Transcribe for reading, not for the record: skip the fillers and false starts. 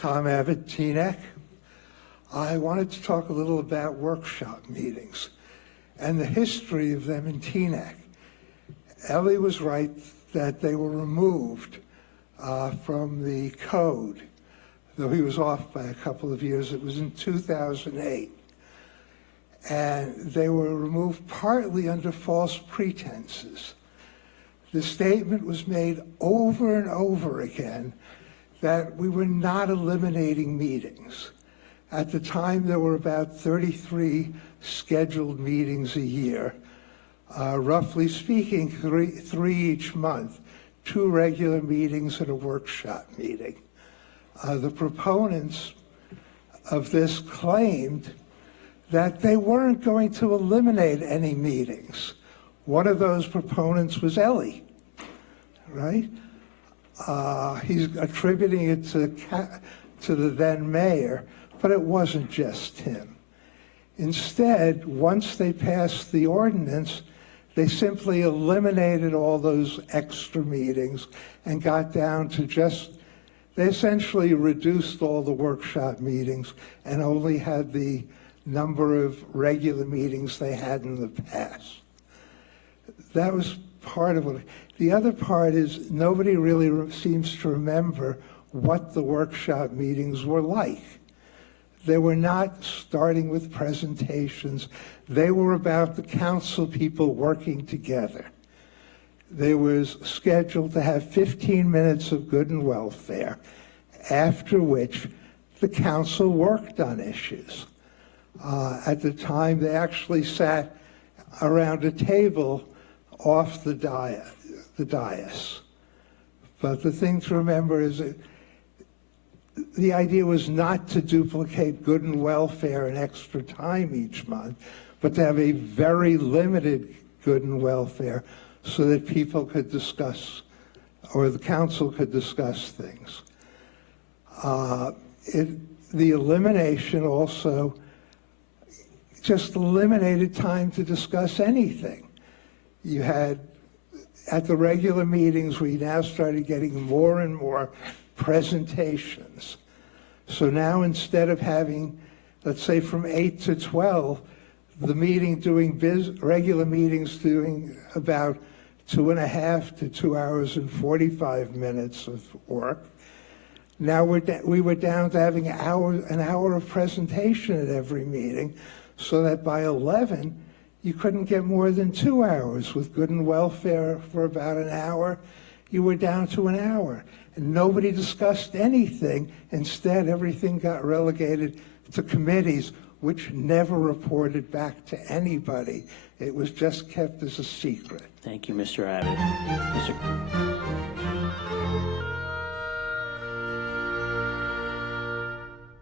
Tom Abbott, Teaneck. I wanted to talk a little about workshop meetings and the history of them in Teaneck. Ellie was right that they were removed from the code, though he was off by a couple of years. It was in 2008. And they were removed partly under false pretenses. The statement was made over and over again that we were not eliminating meetings. At the time, there were about 33 scheduled meetings a year. Roughly speaking, three each month, 2 regular meetings and a workshop meeting. The proponents of this claimed that they weren't going to eliminate any meetings. One of those proponents was Ellie, right? He's attributing it to the then mayor, but it wasn't just him. Instead, once they passed the ordinance, they simply eliminated all those extra meetings and got down to they essentially reduced all the workshop meetings and only had the number of regular meetings they had in the past. That was part of it. The other part is nobody really seems to remember what the workshop meetings were like. They were not starting with presentations. They were about the council people working together. They was scheduled to have 15 minutes of good and welfare, after which the council worked on issues. At the time, they actually sat around a table off the dais. But the thing to remember is that the idea was not to duplicate good and welfare and extra time each month, but to have a very limited good and welfare so that people could discuss, or the council could discuss things. The elimination also just eliminated time to discuss anything. You had, at the regular meetings, we now started getting more and more presentations. So now instead of having, let's say from 8 to 12, the meeting doing regular meetings doing about 2.5 to 2 hours and 45 minutes of work. Now we were down to having an hour of presentation at every meeting, so that by 11, you couldn't get more than 2 hours. With good and welfare for about an hour, you were down to an hour. And nobody discussed anything. Instead, everything got relegated to committees, which never reported back to anybody. It was just kept as a secret. Thank you, Mr. Abbott.